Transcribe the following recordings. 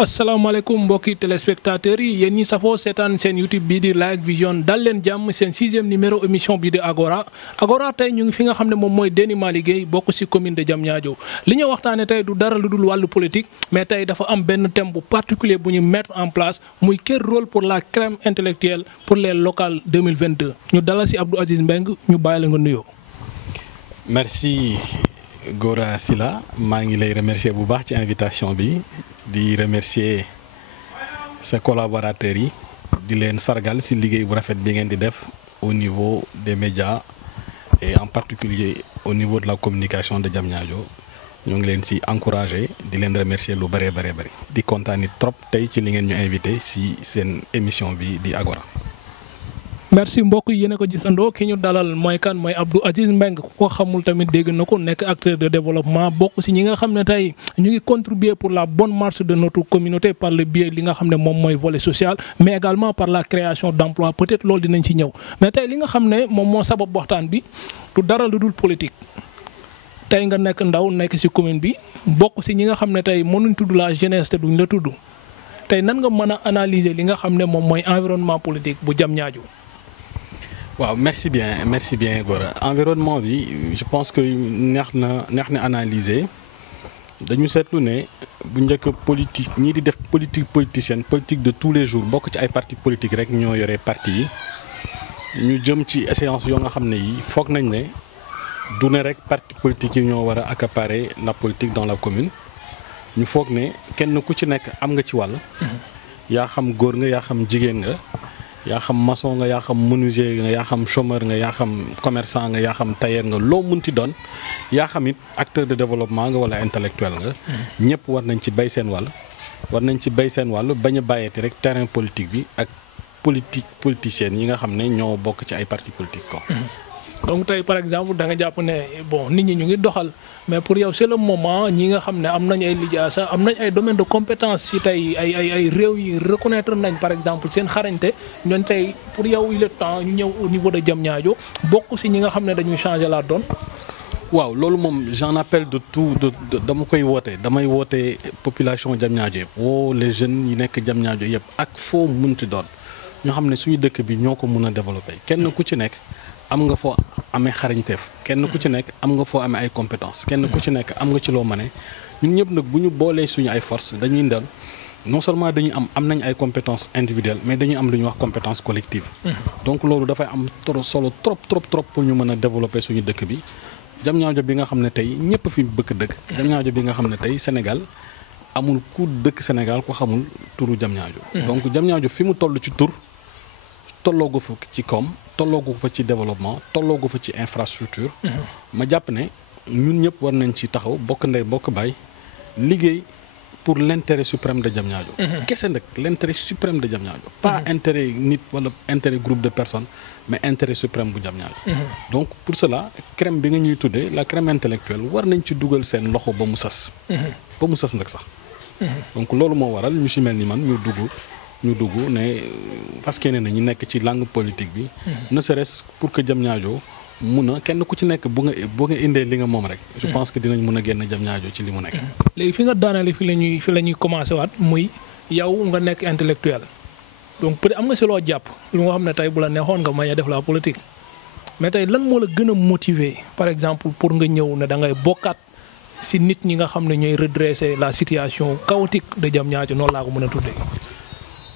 asalaamaaleykum mbokki téléspectateurs yi yéen ñi safoo seetaan seen YouTube bii di Like Vision dal leen jàmm seen 6e numéro émission bii di Agora tey ñu ngi fi nga xam ne moom mooy Déni Malick Gueye bokk ci commune de Diamniadio li ñu waxtaane tey du dara lu dul wàllu politique mais tey dafa am benn thème bu particulier bu ñu mettre en place muy quel rôle pour la crème intellectuelle pour les locales 2022 ñu dalal ci Abdou Aziz Mbengue ñu bàyyi la nga nuyoo. Merci Gora Sylla maa ngi lay remercier bu baax ci invitation bi di remercier sa collaborateurs yi di leen sargal ci liggéey bu rafet bi ngeen di def au niveau des médias et en particulier au niveau de la communication de Diamniadio ñoo ngi leen ci encourager di leen remercier lu bëree bëri di kontaan nit trop tey ci li ngeen ñu invité ci seen émission bi di Agora. merci mbokk yi yéen a ko gisandoo ki ñu dalal mooy kan mooy Abdou Aziz Mbengue ku ko xamul tamit dégg na ko nekk acteur de développement bokk ci ñi nga xam ne tey ñu ngi contribuer pour la bonne marche de notre communauté par le biais li nga xam ne moom mooy volet social mais également par la création d'emplois peut-être loolu dinañ ci ñëw mais tey li nga xam ne moom moo sabab waxtaan bi du dara lu dul politique tey nga nekk ndaw nekk ci commune bi bokk ci ñi nga xam ne tey mënuñ tudd la jeunesse te duñ la tudd tey nan nga mën a analyser li nga xam ne moom mooy environnement politique bu Diamniadio. waaw merci bien Gora environnement bi je pense que neex na analyser dañu seetlu ne bu njëkk politique ñii di def politique politique de tous les jours bokk ci ay parti politique rek ñoo yore parti yi ñu jëm ci échéance yoo nga xam ne yi foog nañ ne du ne rek parti politique yi ñoo war a accaparer la politique dans la commune ñu foog ne kenn ku ci nekk am nga ci wàll yaa xam góor nga yaa xam jigéen nga yaa xam maçon nga yaa xam menuisier nga yaa xam chômeur nga yaa xam commerçant nga yaa xam tailleur nga loo munti doon yaa xam it acteur de développement nga wala intellectuel nga ñëpp war nañ ci bay seen wàll bañ a bàyyeeti rek terrain politique bi ak politiciens yi nga xam ne ñoo bokk ci ay parti politique ko donc tey par exemple da nga jàpp ne bon nit ñi ñu ngi doxal mais pour yow c'est le moment ñi nga xam ne am nañ ay lijaasa am nañ ay domaine de compétence ci tey ay réew yi reconnaître nañ par exemple seen xarañte ñoon tey pour yow il est temps ñu ñëw au niveau de Diamniadio bokk ci ñi nga xam ne dañuy changer la donne. waaw loolu moom j'en appelle de tout dama koy damay woote population Diamniadio yëpp woo les jeunes yi nekk Diamniadio yëpp ak foo munti doon ñoo xam ne suñu dëkk bi ñoo ko mun a développer kenn ku ci nekk am nga foo amee xarañteef kenn ku ci nekk am nga foo amee ay compétences kenn ku ci nekk am nga ci loo mane ñun ñëpp nag bu ñu boolee suñu ay forces dañuy ndal non seulement dañuy am nañ ay compétences individuelles mais dañuy am lu ñuy wax compétence collective. donc loolu dafay am solo trop pour ñu mën a développer suñu dëkk bi Diamniadio bi nga xam ne tey ñëpp fi bëgg dëkk Diamniadio bi nga xam ne tey Sénégal amul ku dëkk Sénégal ku xamul turu Diamniadio donc Diamniadio fi mu toll ci tur tolloogu fa ci koom tolloogu fa ci développement tolloogu fa ci infrastructure ma jàpp ne ñun ñëpp war nañ ci taxaw bokk ndey bokk baay liggéey pour l'intérêt suprême de Diamniadio kese nag l'intérêt suprême de Diamniadio pas intérêt nit wala intérêt groupe de personnes mais intérêt suprême bu Diamniadio donc pour cela crème bi nga ñuy tuddee la crème intellectuelle war nañ ci dugal seen loxo ba mu sas nag sax donc loolu moo waral ñu si mel ni man ñu dugg ne parce que nee na ñu nekk ci langue politique bi ne serait-ce pour que Diamniadio mun a kenn ku ci nekk bu nga indee li nga moom rek je pense que dinañ mun a génn Diamniadio ci li mu nekk léegi fi nga daanale fi la ñuy commencé waat muy yow nga nekk intellectuel donc peut-être am nga si loo jàpp lu nga xam ne tey bu la neexoon nga may a def la politique mais tey lan moo la gën a motiver par exemple pour nga ñëw ne da ngay bokkaat si nit ñi nga xam ne ñooy redresser la situation chaotique de Diamniadio noonu laa ko mën a tuddee.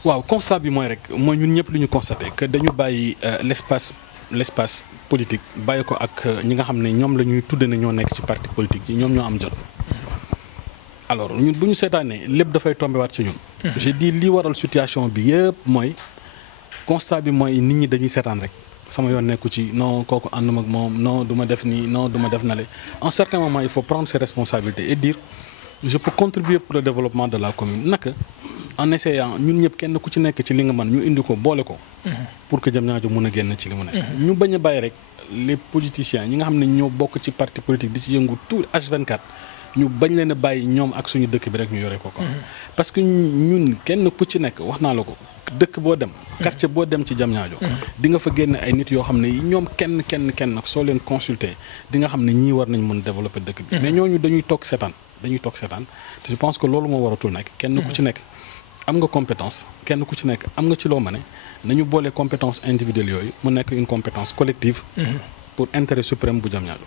waaw constat bi mooy ñun ñëpp lu ñu constaté que dañu bàyyi l'espace politique bàyyi ko ak ñi nga xam ne ñoom la ñuy tudde ne ñoo nekk ci parti politique yi ñoom ñoo am jot alors ñun bu ñu seetaanee lépp dafay tombé waat ci ñun j'ai dit li waral situation bi yëpp mooy constat bi mooy nit ñi dañuy seetaan rek sama yoon nekku ci non kooku ànduma ak moom non du ma def nii non du ma def nale en certain moment il faut prendre ses responsabilités et dire je peux contribuer pour le développement de la commune naka en essayant ñun ñëpp kenn ku ci nekk ci li nga mën ñu indi ko boole ko pour que Diamniadio mun a génn ci li mu nekk ñu bañ a bàyyi rek les politiciens ñi nga xam ne ñoo bokk ci parti politique di ci yëngu tout H24 ñu bañ leen a bàyyi ñoom ak suñu dëkk bi rek ñu yore ko quoi. parce que ñun kenn ku ci nekk wax naa la ko dëkk boo dem. quartier boo dem ci Diamniadio. di nga fa génne ay nit yoo xam ne ñoom kenn soo leen consulter di nga xam ne ñii war nañ mën développer dëkk bi. mais ñooñu dañuy toog seetaan te je pense que loolu moo waratul nekk kenn ku ci nekk am nga compétence kenn ku ci nekk am nga ci loo mën nañu boole compétence individuelle yooyu mu nekk une compétence collective. pour intérêt suprême bu Diamniadio.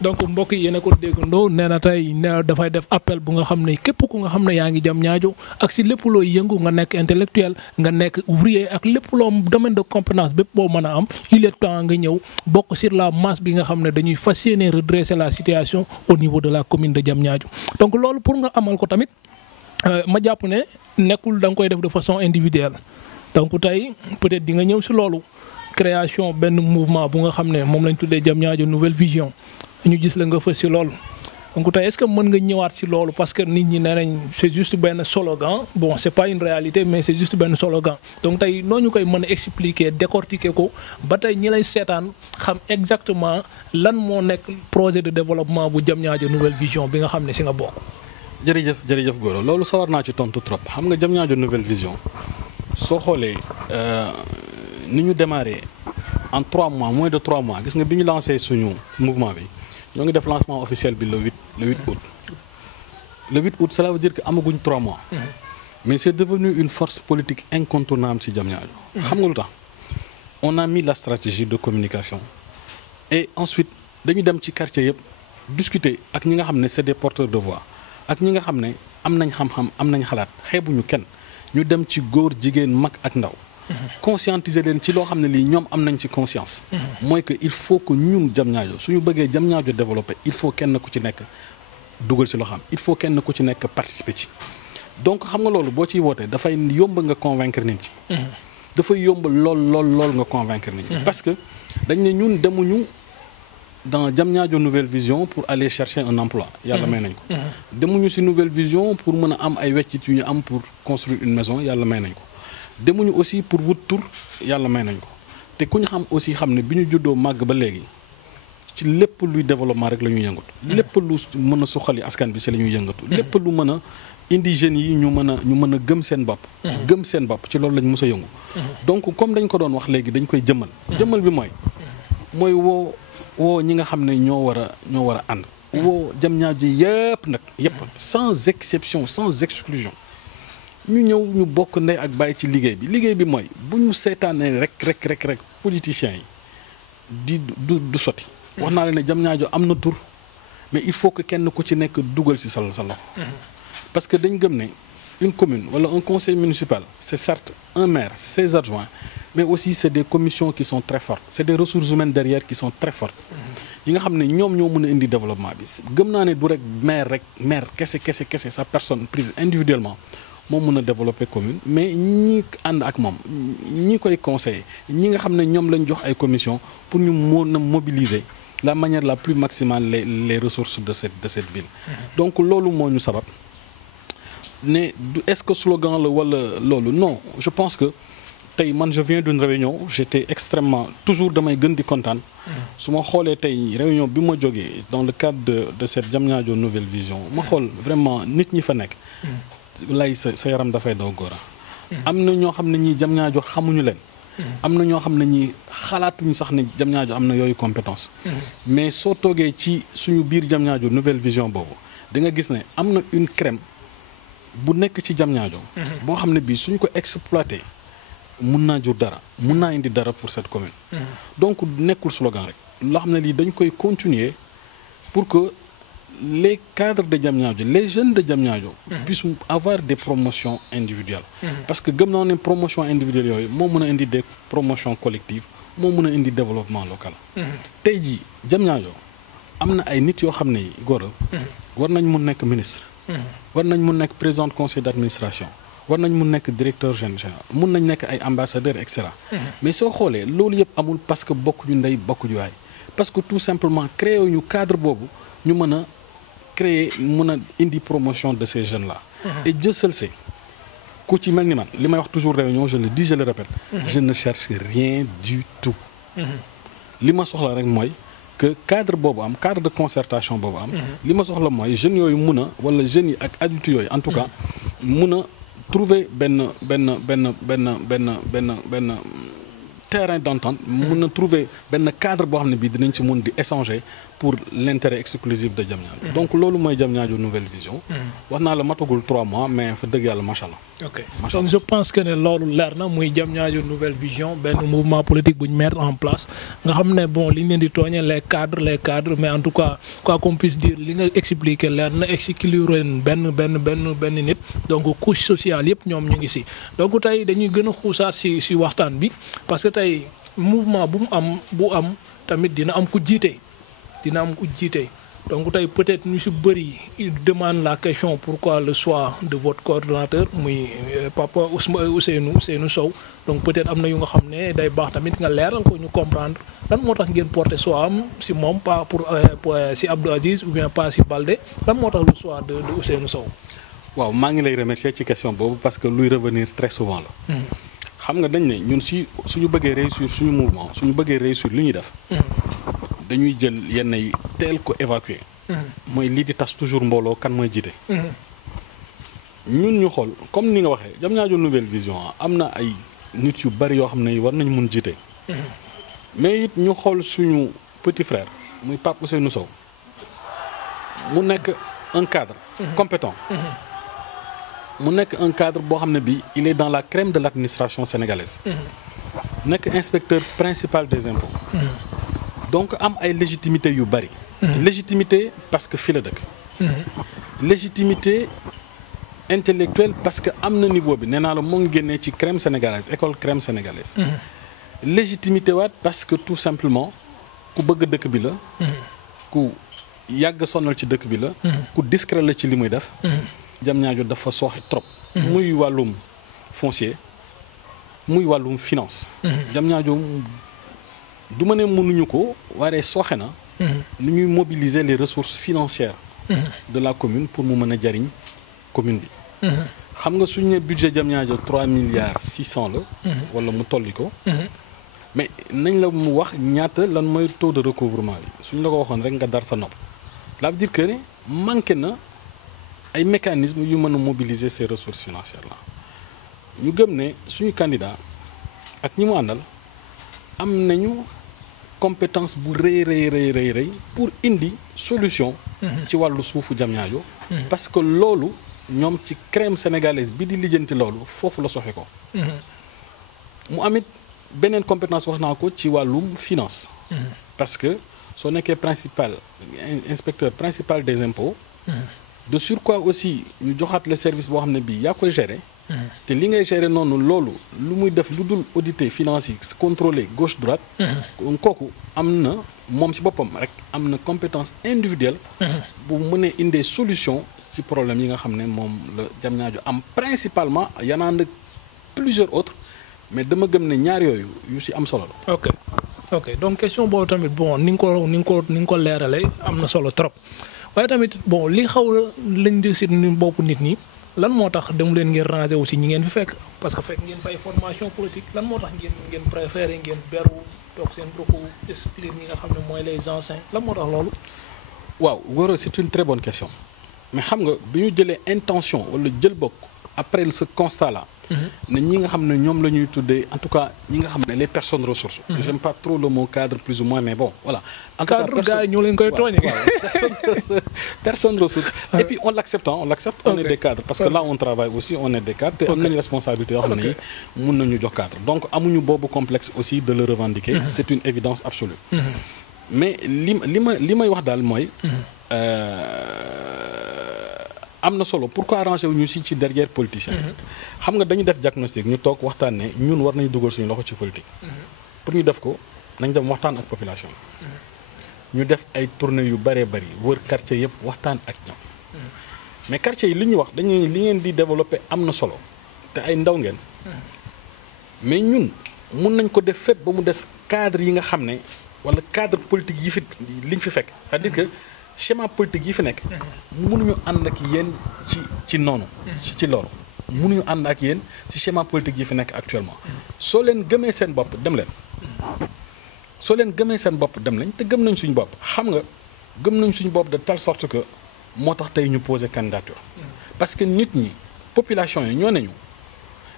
donc mbokk yi yéen a ko déggandoo nee na tey dafay def appel bu nga xam ne képp ku nga xam ne yaa ngi Diamniadio ak si lépp looy yëngu nga nekk intellectuel nga nekk ouvrier ak lépp loo domaine de compétence bépp boo mën a am il est temps nga ñëw bokk sur la masse bi nga xam ne dañuy fas yéene redresser la situation au niveau de la commune de Diamniadio donc loolu pour nga amal ko tamit ma jàpp ne nekkul da nga koy def de façon individuelle donc tey peut-être di nga ñëw si loolu. création benn mouvement bu nga xam ne moom lañ tuddee Diamniadio nouvelle vision ñu gis la nga fës ci loolu donc tey est-ce que mën nga ñëwaat ci loolu parce que nit ñi nee nañ c'est juste benn slogan bon c'est pas une réalité mais c'est juste benn slogan donc tey noo ñu koy mën a expliquer décortiquer ko ba tey ñi lay seetaan xam exactement lan moo nekk projet de développement bu Diamniadio nouvelle vision bi nga xam ne ci nga bokk. jërëjëf Gora loolu sawar naa ci tontu trop xam nga Diamniadio nouvelle vision soo xoolee. ni ñu démarré en 3 mois moins de 3 mois gis nga bi ñu lancé suñu mouvement bi ñoo ngi def lancement officiel bi le 8 août. Le 8 août cela veut dire que amaguñ 3 mois. mais c'est devenu une force politique incontournable ci Diamniadio. xam nga lu tax on a mis la stratégie de communication et ensuite dañu dem ci quartier yëpp discuter ak ñi nga xam ne c'est des porteurs de voix ak ñi nga xam ne am nañ xam-xam am nañ xalaat xeebuñu kenn ñu dem ci góor jigéen mag ak ndaw. conscientiser leen ci loo xam ne lii ñoom am nañ ci conscience. mooy que il faut que ñun Diamniadio suñu bëggee Diamniadio développer il faut kenn ku ci nekk dugal ci loo xam il faut kenn ku ci nekk participer ci. donc xam nga loolu boo ciy wootee dafay yomb nga convaincre nit ñi. dafay yomb lool nga convaincre nit ñi. parce que dañ ne ñun demuñu dans Diamniadio nouvelle vision pour aller chercher un emploi. yàlla may nañ ko. demuñu ci nouvelle vision pour mën a am ay weccit yu ñu am pour construire une maison yàlla may nañ ko. demuñu aussi pour wut tur yàlla may nañ ko te ku ñu xam aussi xam ne bi ñu juddoo màgg ba léegi ci lépp luy développement rek la ñuy yëngatu. lépp lu mën a suqali askan bi ci la ñuy yëngatu. lépp lu mën a indi jeunes yi ñu mën a gëm seen bopp. gëm seen bopp ci loolu lañ mës a yëngu. donc comme dañ ko doon wax léegi dañ koy jëmmal. jëmmal bi mooy woo ñi nga xam ne ñoo war a ànd. woo Diamniadio yëpp nag yëpp sans exception sans exclusion. ñu ñëw ñu bokk ndey ak bàyyi ci liggéey bi mooy bu ñu seetaanee rek politiciens yi du sotti. wax naa leen ne Diamniadio am na tur mais il faut que kenn ku ci nekk dugal ci sa loxo. parce que dañ gëm ne une commune wala un conseil municipal c'est certes un maire ses adjoints mais aussi c'est des commissions qui sont très fortes c'est des ressources humaines derrière qui sont très fortes. yi nga xam ne ñoom ñoo mën a indi développement bi gëm naa ne du rek maire kese sa personne prise individuellement. moom mën a développer commune mais ñi ànd ak moom ñi koy conseiller ñi nga xam ne ñoom lañ jox ay commission pour ñu mën a mobiliser la manière la plus maximale les ressources de cette ville. donc loolu moo ñu sabab ne est-ce que slogan la wala loolu non je pense que tey man je viens d'une réunion j'étais extrêmement toujours damay gën di kontaan. su ma xoolee tey réunion bi ma jógee dans le cadre de cette Diamniadio nouvelle vision ma xool vraiment nit ñi fa nekk. lay sa yaram dafay daw Gora. am na ñoo xam ne ñii Diamniadio xamuñu leen. am na ñoo xam ne ñii xalaatuñu sax ne Diamniadio am na yooyu compétence. mais soo toogee ci suñu biir Diamniadio nouvelle vision boobu di nga gis ne am na une crème bu nekk ci Diamniadio. boo xam ne bii suñ ko exploité mun naa jur dara mun naa indi dara pour cette commune. donc nekkul slogan rek loo xam ne lii dañ koy continuer pour que. les cadres de Diamniadio les jeunes de Diamniadio puissent avoir des promotions individuelles parce que gëm naa ne promotion individuelle yooyu moo mën a indi des promotions collectives moo mën a indi développement local tey jii Diamniadio am na ay nit yoo xam ne yi Gora war nañ mun nekk ministre war nañ mun nekk président conseil d'administration war nañ mun nekk directeur général mun nañ nekk ay ambassadeurs et cetera mais soo xoolee loolu yëpp amul parce que bokkuñu ndey bokkuñu waay parce que tout simplement créé ñu cadre boobu ñu mën a créer mën a indi promotion de ces jeunes là. et Dieu seul sait ku ci mel ni man li may wax toujours réunion je le dis je le répète. je ne cherche rien du tout. li ma soxla rek mooy que cadre boobu am cadre de concertation boobu am. li ma soxla mooy jeunes yooyu mun a wala jeunes yi ak adultes yooyu en tout cas mun a trouver benn terrain d'entente mun na trouver benn cadre boo xam ne bii dinañ ci mun di échanger pour l'intérêt exclusif de Diamniadio. donc loolu mooy Diamniadio Nouvelle Vision. wax naa la matagul 3 mois mais fa dëgg yàlla macha allah. ok donc je pense que ne loolu leer na muy Diamniadio Nouvelle Vision benn mouvement politique bu ñu mettre en place nga xam ne bon li ñu leen di tooñee les cadres mais en tout cas quoi qu'on puisse dire li nga expliquer leer na exclure benn nit donc couche sociale yëpp ñoom ñu ngi si donc tey dañuy gën a xuusaat si waxtaan bi parce que tey mouvement bu am tamit dina am ku jiite. donc tey peut-être ñu si bëri il demande la question pourquoi le choix de votre coordonnateur muy papa Ousseynou Sow donc peut-être am na yu nga xam ne day baax tamit nga leeral ko ñu comprendre lan moo tax ngeen porter choix am si moom pas pour si Abdou Aziz ou bien pas si Baldé lan moo tax le choix de Ousseynou Sow. waaw maa ngi lay remercier ci question boobu parce que luy revenir très souvent la. xam nga dañ ne ñun suñu bëggee réussir suñu mouvement suñu bëggee réussir li ñuy def. dañuy jël yenn yi teel ko évacuer. mooy lii di tas toujours mbooloo kan mooy jiite. ñun ñu xool comme ni nga waxee Diamniadio Nouvelle Vision am na ay nit yu bari yoo xam ne war nañ mun jiite. mais it ñu xool suñu petit frère muy Pape Ousseynou Sow mu nekk un cadre compétent. mu nekk un cadre boo xam ne bi il est dans la crème de l'administration sénégalaise. nekk inspecteur principal des impôts. donc am ay légitimité yu bari. légitimité parce que fii la dëkk. légitimité intellectuelle parce que am na niveau bi nee naa la moo ngi génnee ci crème sénégalaise école crème sénégalaise. légitimité waat parce que tout simplement ku bëgg dëkk bi la. ku yàgg sonal ci dëkk bi la. ku discret la ci li muy def. Diamniadio dafa sooxe trop. muy wàllum foncier muy wàllum finance. Diamniadio du ma ne mënuñu ko waaye sooxe na. nu ñuy mobiliser les ressources financières. de la commune pour mu mën a jariñ commune bi. xam nga suñu ne budget Diamniadio 3 milliards 600 la. wala mu tolli ko. mais nañ la mu wax ñaata lan mooy taux de recouvrement bi suñ la ko waxoon rek nga dar sa nopp. cela veut dire que ne manqué na. ay mécanismes yu mën a mobiliser ces ressources financières là ñu gëm ne suñu candidat ak ñi mu àndal am nañu compétence bu rëy pour indi solution. ci wàllu suufu Diamniadio. parce que loolu ñoom ci crème sénégalaise bi di lijjanti loolu foofu la soxe ko. mu amit beneen compétence wax naa ko ci wàllum finance. parce que soo nekkee inspecteur principal des impôts. de surcroît aussi ñu joxaat le service boo xam ne bii yaa koy gérer. te li ngay gérer noonu loolu lu muy def lu dul auditer finance yi contrôler gauche droite. kooku am na moom ci boppam rek am na compétence individuelle. bu mënee indee solution ci problème yi nga xam ne moom la Diamniadio am principalement yanaa nag plusieurs autres mais dama gëm ne ñaar yooyu yu ci am solo la. ok donc question boobu tamit bon ni nga ko leeralee am na solo trop. waaye tamit bon li xaw lañ di si bopp nit ñi lan moo tax demu leen ngeen ranger aussi ñi ngeen fi fekk parce que fekk ngeen fay formation politique lan moo tax ngeen préféré ngeen beru toog seen ruxu expliquer ñi nga xam ne mooy les anciens lan moo tax loolu. waaw Gora c'est une très bonne question mais xam nga bi ñu jëlee intention wala jël bokk après ce constat là. ne ñi nga xam ne ñoom la ñuy tuddee en tout cas ñi nga xam ne les personnes ressources. j'aime pas trop le mot cadre plus ou moins mais bon voilà. en tout cas cadre gars yi ñoo leen koy tooñee. personne ressources. et puis on l'accepte on est des cadres parce que là on travaille aussi on est des cadres te am nañu responsabilité yoo xam ne yi mun nañu jox cadre donc amuñu boobu complexe aussi de le revendiquer. c'est une évidence absolue. mais li may wax daal mooy. am na solo pourquoi arrangé wu ñu ci derrière politicien. xam nga dañu def diagnostic ñu toog waxtaan ne ñun war nañu dugal suñu loxo ci politique. pour ñu def ko nañ dem waxtaan ak population ñu def ay tournées yu bëree bëri wër quartier yëpp waxtaan ak ñoom. mais quartier yi li ñuy wax dañuy li ngeen di développer am na solo te ay ndaw ngeen. mais ñun mun nañ ko def fépp ba mu des cadre yi nga xam ne wala cadre politique yi fi liñ fi fekk c'est-à-dire que. schéma politique yi fi nekk mënuñu ànd ak yéen ci noonu ci loolu mënuñu ànd ak yéen ci schéma politique yi fi nekk actuellement soo leen gëmee seen bopp dem leen soo leen gëmee seen bopp dem nañ te gëm nañ suñu bopp xam nga gëm nañ suñu bopp de telle sorte que moo tax tey ñu poser candidature parce que nit ñi population yi ñoo nañu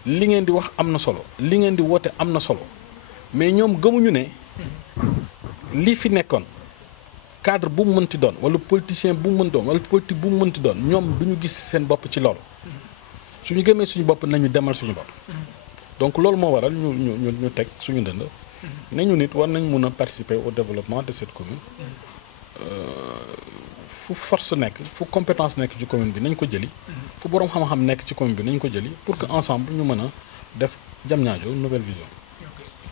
li ngeen di wax am na solo li ngeen di woote am na solo mais ñoom gëmuñu ne lii fi nekkoon cadre bu mu mënti doon wala politicien bu mu mënti doon wala politique bu mu mënti doon ñoom du ñu gis seen bopp ci loolu suñu gëmee suñu bopp nañu demal suñu bopp donc loolu moo waral ñu teg suñu dënd ne ñu nit war nañ mun a participer au développement de cette commune fu force nekk fu compétence nekk ci commune bi nañ ko jëli fu boroom xam-xam nekk ci commune bi nañ ko jëli pour que ensemble ñu mën a def Diamniadio nouvelle vision.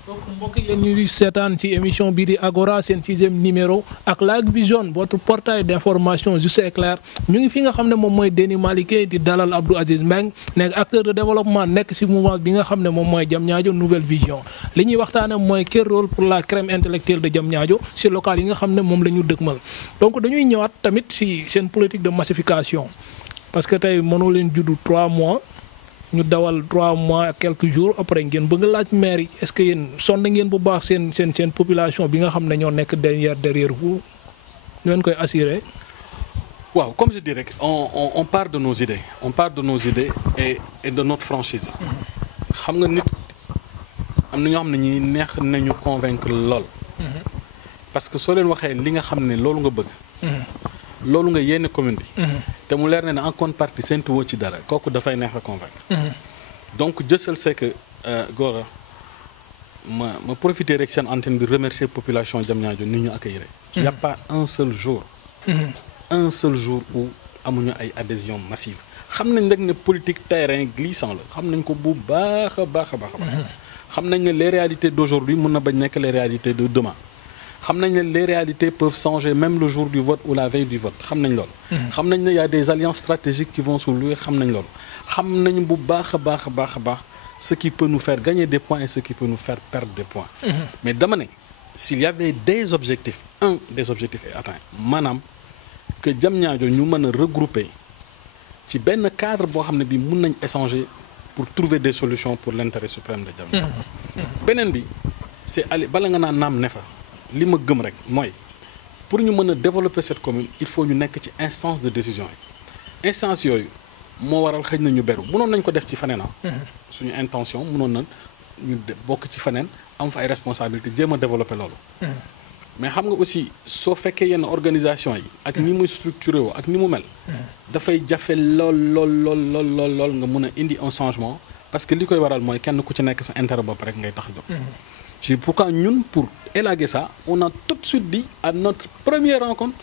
donc mbokk yéen ñuy seetaan ci émission bii di Agora seen 6e numéro ak Like Vision votre portail d'information juste et clair ñu ngi fi nga xam ne moom mooy Déni Malick di dalal Abdou Aziz Mbengue nekk acteur de développement nekk ci mouvement bi nga xam ne moom mooy Diamniadio nouvelle vision li ñuy waxtaane mooy quel rôle pour la crème intellectuelle de Diamniadio ci local yi nga xam ne moom la ñu dëgmal donc dañuy ñëwaat tamit ci seen politique de massification parce que tey mënoo leen juddu 3 mois ñu dawal 3 mois ak quelques jours après ngeen bëgg laaj maire yi est-ce que yéen sonn ngeen bu baax seen population bi nga xam ne ñoo nekk derrière vous ñu leen koy assurer. waaw comme je dis rek on part de nos idées et de notre franchise. xam nga nit am na ñoo xam ne ñi neex nañu convaincre lool. parce que soo leen waxee li nga xam ne loolu nga bëgg. loolu nga yéene commune bi. te mu leer ne en contrepartie séntu woo ci dara kooku dafay neex a convaincre. donc Dieu seul sait que Gora ma profiter rek seen antenne bi remercier population Diamniadio ni ñu accueillir. il y a pas un seul jour où amuñu ay adhésion massive xam nañ nag ne politique terrain glissant la xam nañ ko bu baax a baax. xam nañ ne les réalités d'aujourd'hui mën na bañ nekk les réalités de demain. xam nañ ne les réalités peuvent changer même le jour du vote ou la veille du vote xam nañ loolu. xam nañ ne y a des alliances stratégiques qui vont s'ouvrir xam nañ loolu. xam nañ bu baax a baax ce qui peut nous faire gagner des points et ce qui peut nous faire perdre des points. mais dama ne s'il y avait des objectifs un des objectifs est atteint maanaam que Diamniadio ñu mën a regrouper ci benn cadre boo xam ne bi mun nañ échanger pour trouver des solutions pour l'intérêt suprême de Diamniadio. beneen bi c'est aller bala nga naan naam ne fa. li ma gëm rek mooy pour ñu mën a développer cette commune il faut ñu nekk ci instance de décision yi instance yooyu moo waral xëy na ñu beru mënoon nañ ko def ci feneen suñu intention mënoon na ñu bokk ci feneen am fa ay responsabilité jéem a développer loolu mais xam nga aussi soo fekkee yenn organisation yi ak ni muy structuré woo ak ni mu mel dafay jafe lool nga mën a indi un changement parce que li koy waral mooy kenn ku ci nekk sa intérêt bopp rek ngay tax jóg. C'est pourquoi ñun pour élaguer ça on a tout de suite dit à notre première rencontre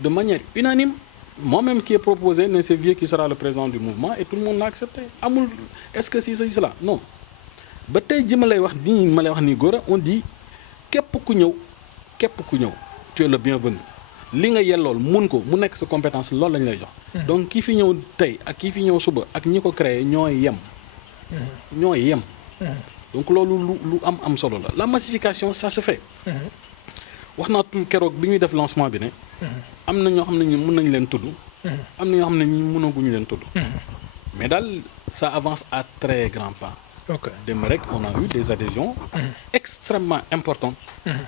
de manière unanime moi-même qui ai proposé ne c'est Vieux qui sera le président du mouvement et tout le monde l'a accepté amul est-ce que si cela non ba tey ji ma lay wax nii Gora on dit képp ku ñëw tu es le bienvenu li nga yellool mun ko mu nekk sa compétence loolu lañ lay jox. donc kii fi ñëw tey ak kii fi ñëw suba ak ñi ko créé ñooy yem. donc loolu lu am solo la massification ça se fait. wax naa tout keroog bi ñuy def lancement bi ne. am na ñoo xam ne ñu mën nañu leen tudd. am na ñoo xam ne ñu mënaguñu leen tudd. mais daal ça avance à très grands pas. ok dem rek on a eu des adhésions. extrêmement importantes.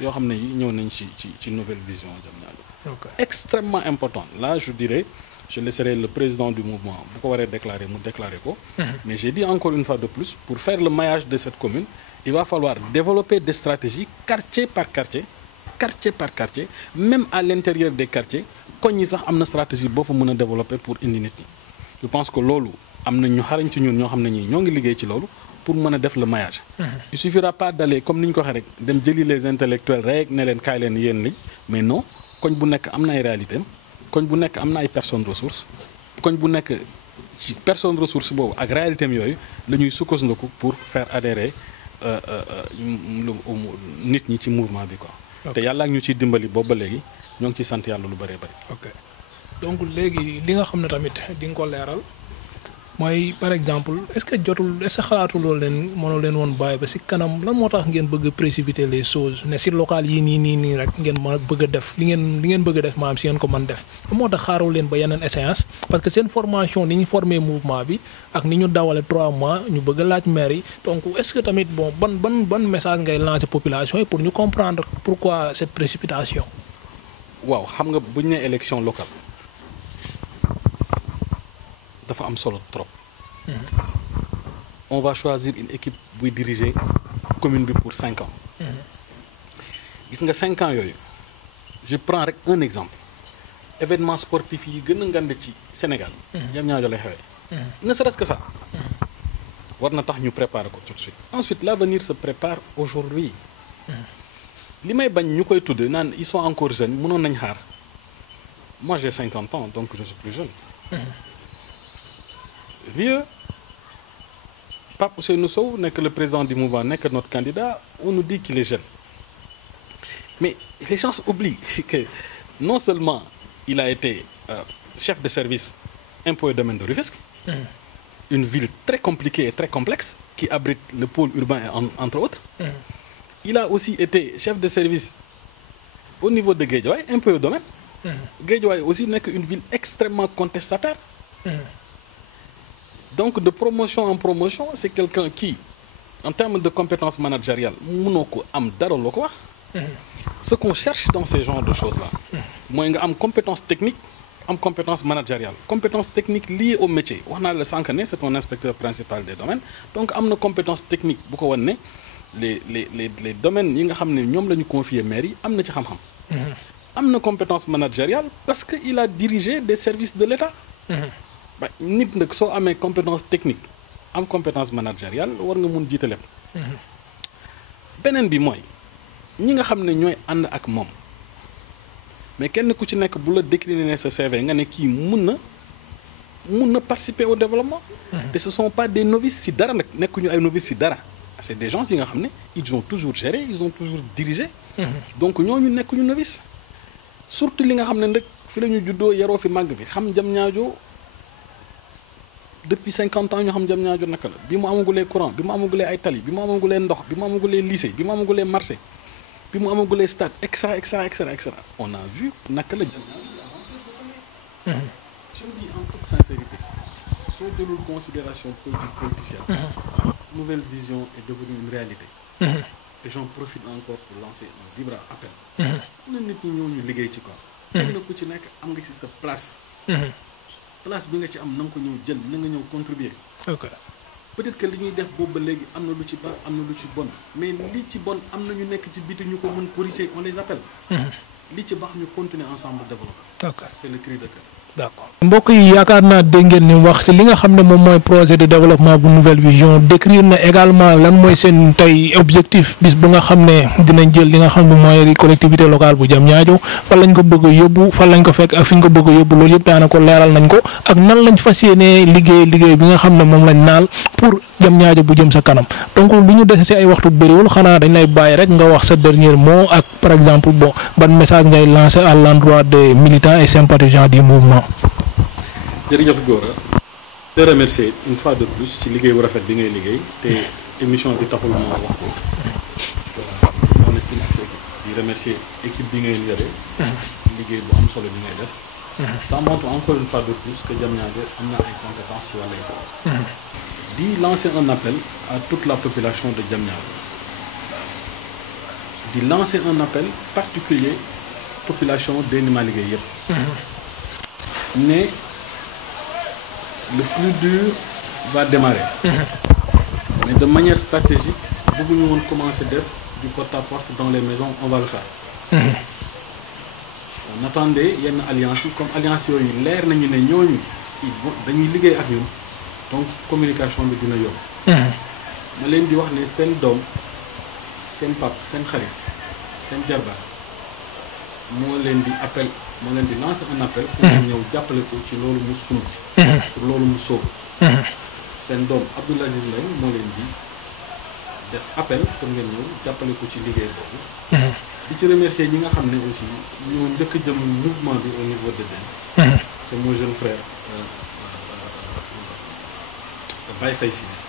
yoo xam ne yi ñëw nañ ci nouvelle vision Diamniadio. ok extrêmement importantes là je dirais. je laisserai le président du mouvement bu ko waree déclarer mu déclarer ko. mais j'ai dit encore une fois de plus pour faire le maillage de cette commune il va falloir développer des stratégies quartier par quartier même à l'intérieur des quartiers koñ yi sax am na stratégie boo fa mën a développer pour indi nit ñi. je pense que loolu am na ñu xarañ ci ñun ñoo xam ne ñii ñoo ngi liggéey ci loolu pour mën a def le maillage. il suffira pas d'aller comme ni ñu ko waxee rek dem jëli les intellectuels rek ne leen kaay leen yéen li mais non koñ bu nekk am na ay réalités. koñ bu nekk am na ay personnes ressources koñ bu nekk ci personne ressource boobu ak réalité am yooyu la ñuy sukkandiku pour faire adhérer nit ñi ci mouvement bi quoi. te yàlla ak ñu ciy dimbali boobu ba léegi ñoo ngi ciy sant yàlla lu bëree bëri. ok donc léegi li nga xam ne tamit di nga ko leeral mooy par exemple est-ce que jotul est-ce que xalaatuloo leen mënoo leen woon bàyyi ba si kanam lan moo tax ngeen bëgg a précipiter les choses ne si local yi nii rek ngeen ma bëgg a def li ngeen bëgg a def maanaam si ngeen ko mën def lan moo tax xaarul leen ba yeneen échéance parce que seen formation ni ñu formé mouvement bi ak ni ñu dawale 3 mois ñu bëgg a laaj maire yi donc est-ce que tamit bon ban message ngay lancer population yi pour ñu comprendre pourquoi cette précipitation. waaw xam nga bu ñu nee élection locale dafa am solo trop. On va choisir une équipe buy diriger commune bi pour 5 ans. gis nga 5 ans yooyu je prends rek un exemple événement sportif yi gën a ngand ci Sénégal. Diamniadio lay xewee. ne serait-ce que ça. war na tax ñu préparer ko tout de suite. ensuite l'avenir se prépare aujourd'hui. li may bañ ñu koy tudd naan ils sont encore jeunes mënoon nañ xaar moi j'ai 50 ans donc je suis plus jeune. vieux Pape Ousseynou Sow nekk le président du mouvement nekk notre candidat on nous dit qu'il est jeune mais les gens oublient que non seulement il a été chef de service impôts et domaines de Rufisque, une ville très compliquée et très complexe qui abrite le pôle urbain entre autres. Il a aussi été chef de service au niveau de Guédiawaye impôts et domaines. Guédiawaye aussi nekk une ville extrêmement contestataire. Donc de promotion en promotion c'est quelqu'un qui en termes de compétences managériales mënoo ko am dara loo ko wax. Ce qu'on cherche dans ces genres de choses là mooy nga am compétence technique am compétence managériale compétence technique liée au métier wax naa la sànq ne c'est un inspecteur principal des domaines donc am na compétence technique bu ko wan ne les domaines yi nga xam ne ñoom la ñu confier maire yi am na ci xam-xam. am na compétence managériale parce que il a dirigé des services de l'État. ba nit nag soo amee compétence technique am compétence managériale war nga mun jiite lépp. beneen bi mooy ñi nga xam ne ñooy ànd ak moom mais kenn ku ci nekk bu la décliner sa CV nga ne kii mun na participer au développement. et ce sont pas des novices si dara nag nekkuñu ay novices si dara c'est des gens yi nga xam ne ils ont toujours géré ils ont toujours dirigé. donc ñooñu nekkuñu novice surtout li nga xam ne nag fi la ñu juddoo yaroo fi màgg bi xam Diamniadio depuis 50 ans ñu xam Diamniadio naka la bi mu amagulee courant bi mu amagulee ay tali bi mu amagulee ndox bi mu amagulee lycée bi mu amagulee marché bi mu amagulee stade et cetera on a vu naka la Diamniadio avancé. je le dis en toute sincérité soo jëlul considération politicienne. nouvelle vision est devenue une réalité. et j'en profite encore pour lancer un vibrant appel. na nit ñi ñëw ñu liggéey ci quoi. kenn ku ci nekk am nga ci sa place. place bi nga ci am na nga ko ñëw jël na nga ñëw contribuer. ok peut-être que li ñuy def boobu ba léegi am na lu ci baax am na lu ci bon mais li ci bon am na ñu nekk ci biti ñu ko mën corriger on les appelle. li ci baax ñu continuer ensemble développer. ok c'est le cri de cœur. d'accord mbokk yi yaakaar naa dégg ngeen ni wax ci li nga xam ne moom mooy projet de développement bu Nouvelle Vision décrire na également lan mooy seen tey objectif bis bu nga xam ne dinañ jël li nga xam ne mooy collectivité locale bu Diamniadio fan lañ ko bëgg a yóbbu fan lañ ko fekk ak fi ñu ko bëgg a yóbbu loolu yëpp daanaka leeral nañ ko ak nan lañ fas yéenee liggéey bi nga xam ne moom lañ naal pour Diamniadio bu jëm sa kanam donc lu ñu dese ci ay waxtu bëriwul xanaa dañ lay bàyyi rek nga wax sa dernier mot ak par exemple bon ban message ngay lancer à l'endroit des militants et sympathisants du mouvement. jërëjëf Gora te remercier une fois de plus ci liggéey bu rafet bi ngay liggéey te émission bi taxul moo wax ko on estime ak di remercier équipe bi ngay yore liggéey bu am solo bi ngay def ça montre encore une fois de plus que Diamniadio am na ay compétences ci wàllu di lancer un appel à toute la population de Diamniadio di lancer un appel particulier population Dénima liggéey yëpp ne le plus dur va démarrer. Mais de manière stratégique, bëgguñu woon commencer def du porte-à-porte dans les maisons, on va le faire. On attendait yenn alliance yi comme alliance yooyu leer nañu ne ñooñu dañuy liggéey ak ñun donc communication bi dina yomb. ma leen di wax ne seen doom seen pap seen xarit seen jarbaat moo leen di lancer un appel pour ñëw jàppale ko ci loolu mu sumb pour loolu mu sóobu seen doom Abdoul Aziz Mbaye moo leen di def appel pour ngeen ñëw jàppale ko ci liggéey boobu di ci remercier ñi nga xam ne aussi ñoo njëkk jëm mouvement bi au niveau de Den c'est mon jeune frère Baye Faye Ciss.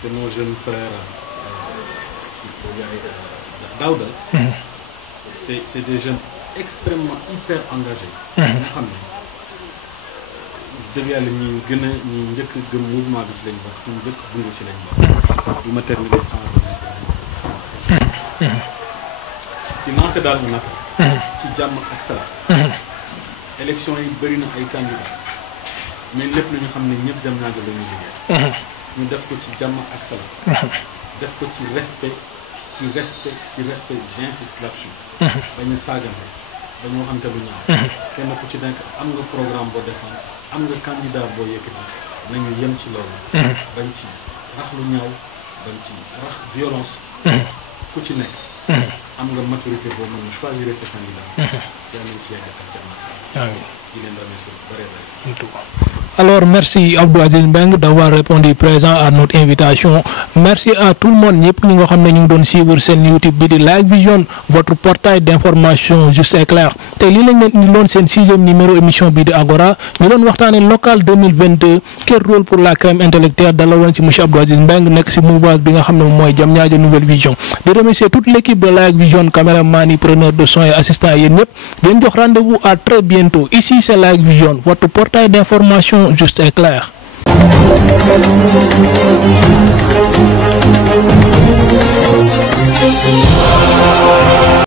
C'est mon jeune frère Daouda. C'est des jeunes extrêmement hyper engagés. nga xam ne dëgg yàlla ñi gën a ñi njëkk gëm mouvement bi ci lañ bokk ñu njëkk bungu ci lañ bokk. bi ma terminé sans ci lancé daal ñu naka ci jàmm ak salaam. élection yi bëri na ay candidats mais lépp lu ñu xam ne ñëpp jam ñaajo la ñuy liggéey. ñu def ko ci jàmm ak salaam. def ko ci respect j'insiste là-dessus. bañ a saagante bañ a waxante lu ñaaw. kenn ku ci nekk am nga programme boo défendre am nga candidat boo yëkkati nañu yem ci loolu. bañ ci rax lu ñaaw bañ ci rax violence. ku ci nekk. am nga maturité boo mën a choisir sa candidat. yàlla nañ ci yegg ak jàmm ak salaam. di leen remercier bu bëree bëri. Alors, merci Abdou Aziz Mbeng d'avoir répondu présent à notre invitation. Merci à tout le monde. Ñëpp ñi nga xam ne ñu ngi doon suivre seen YouTube bi di Live Vision, votre portail d'information juste et clair. te lii lañ leen indi loon seen 6e numéro émission bi di Agora ñu doon waxtaanee local 2022 quel rôle pour la crème intellectuelle dalaloon ci monsieur Abdou Aziz Mbeng nekk ci mouvance bi nga xam ne mooy Diamniadio Nouvelle Vision. di remercier toute l'équipe de Live Vision, caméraman yi, preneur de son et assistant yéen ñëpp di leen jox rendez-vous à très bientôt. Ici c'est Live Vision, votre portail d'information juste et clair.